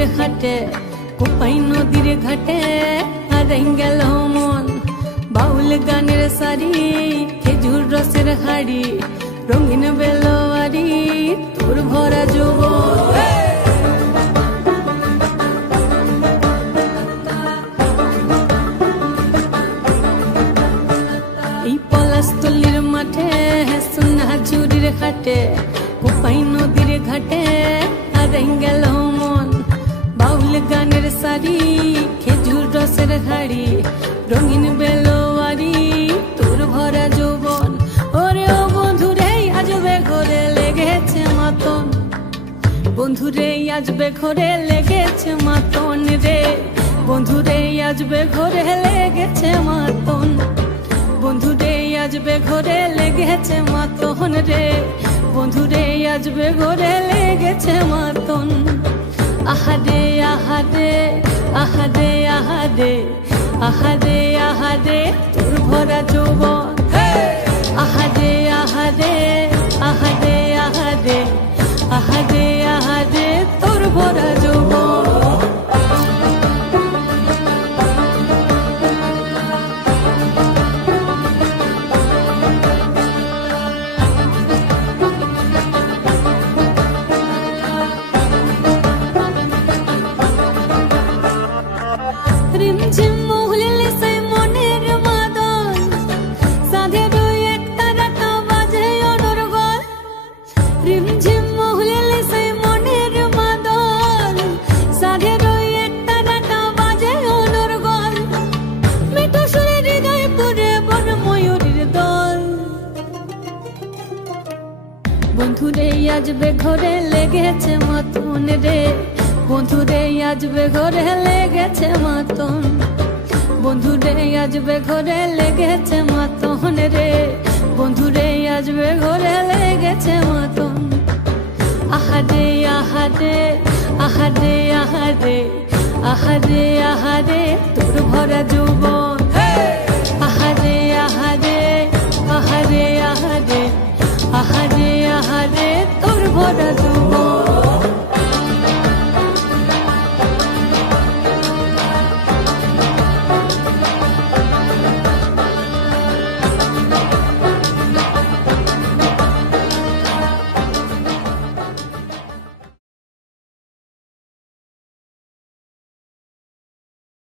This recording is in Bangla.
নদীর ঘাটে, কোপাই নদীর ঘাটে হারাই গেল মন। বাউল গানের সারি, খেজুর রসের হাড়ি, রঙিন বেলোয়ারি তোর ভরা যৌবন। এই পলাশতলির মাঠে, সোনা ঝুরির ঘাটে, কোপাই নদীর ঘাটে হারাই গেল মন। বাউল গানের সারি, খেজুর রসের হাড়ি, রঙিন বেলোয়ারি তোর ভরা যৌবন। ওরে ও বন্ধুরে আজবে ঘরে লেগেছে মাতন, বন্ধুরে আজবে ঘরে লেগেছে মাতন রে, বন্ধুরে আজবে ঘরে লেগেছে মাতন, বন্ধুরে আজবে ঘরে লেগেছে মাতন রে, বন্ধুরে আজবে ঘরে লেগেছে মাতন। আহারে আহারে আহারে আহারে আহারে আহারে তোর ভরা যৌবন। আহারে আহারে আহারে আহারে আহারে আহারে তোর ভরা যৌবন। রিমঝিম মহুলিলে সেই মনের মাদল, সাধের এক তারাটা বাজে অনর্গল। রিমঝিম মহুলিলে সেই মনের মাদল, সাধের এক তারাটা বাজে অনর্গল। মিঠো সুরে হৃদয় পুরে বন ময়ূরীর দল। বন্ধুরে আজবে ঘরে লেগেছে মাতন রে, বন্ধুরে আজবে ঘরে লেগেছে মাতন, বন্ধুরে আজবে ঘরে লেগেছে মাতন রে, বন্ধুরে আজবে ঘরে লেগেছে মাতন। আহারে আহারে আহারে আহারে আহারে আহারে তোর ভরা যৌবন।